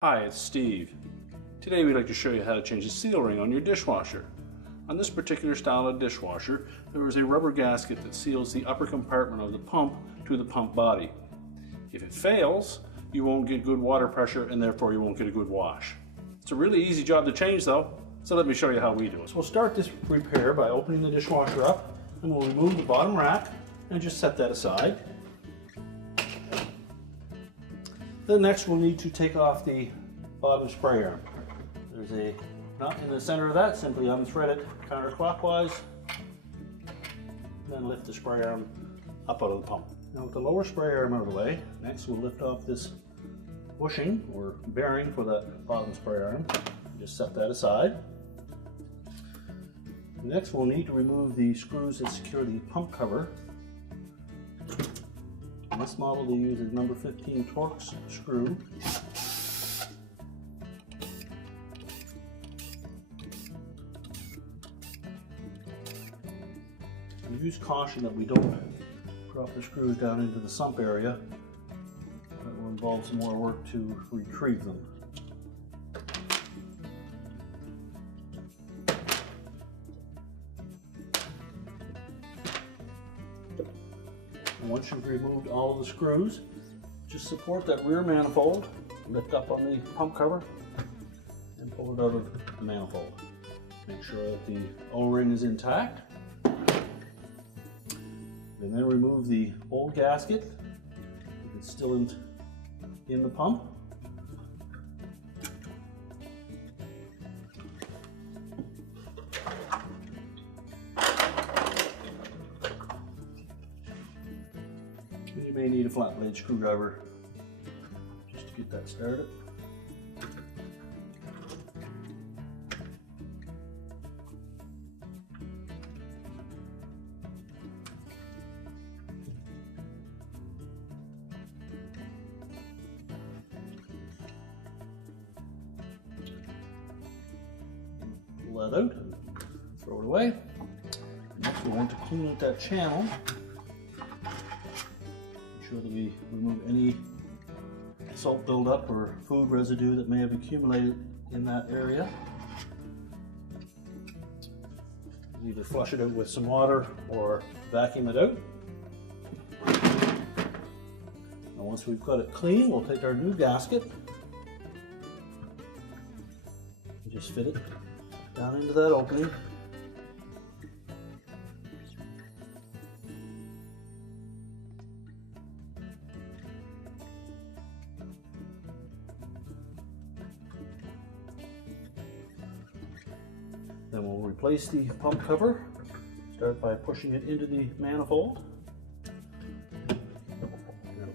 Hi, it's Steve. Today we'd like to show you how to change the seal ring on your dishwasher. On this particular style of dishwasher, there is a rubber gasket that seals the upper compartment of the pump to the pump body. If it fails, you won't get good water pressure and therefore you won't get a good wash. It's a really easy job to change though, so let me show you how we do it. So we'll start this repair by opening the dishwasher up, and we'll remove the bottom rack and just set that aside. Then next we'll need to take off the bottom spray arm. There's a nut in the center of that. Simply unthread it counterclockwise, then lift the spray arm up out of the pump. Now with the lower spray arm out of the way, next we'll lift off this bushing or bearing for that bottom spray arm. Just set that aside. Next we'll need to remove the screws that secure the pump cover. In this model they use a number 15 Torx screw. And use caution that we don't drop the screws down into the sump area. That will involve some more work to retrieve them. Once you've removed all of the screws, just support that rear manifold, lift up on the pump cover, and pull it out of the manifold. Make sure that the O-ring is intact. And then remove the old gasket if it's still in the pump. You may need a flat blade screwdriver just to get that started. Pull that out and throw it away. Next we want to clean out that channel. Sure that we remove any salt buildup or food residue that may have accumulated in that area. Either flush it out with some water or vacuum it out. Now once we've got it clean, we'll take our new gasket and just fit it down into that opening. Then we'll replace the pump cover. Start by pushing it into the manifold and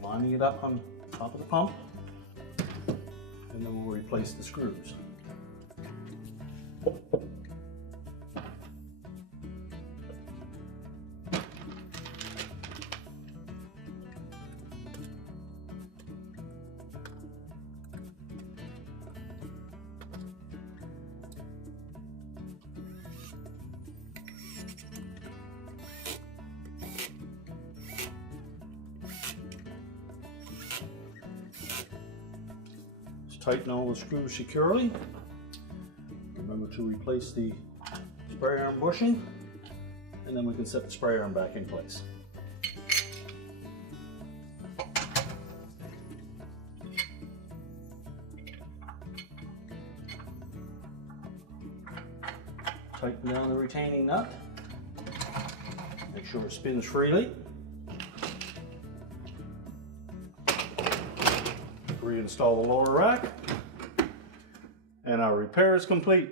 lining it up on top of the pump, and then we'll replace the screws. Tighten all the screws securely. Remember to replace the spray arm bushing, and then we can set the spray arm back in place. Tighten down the retaining nut. Make sure it spins freely. Reinstall the lower rack, and our repair is complete.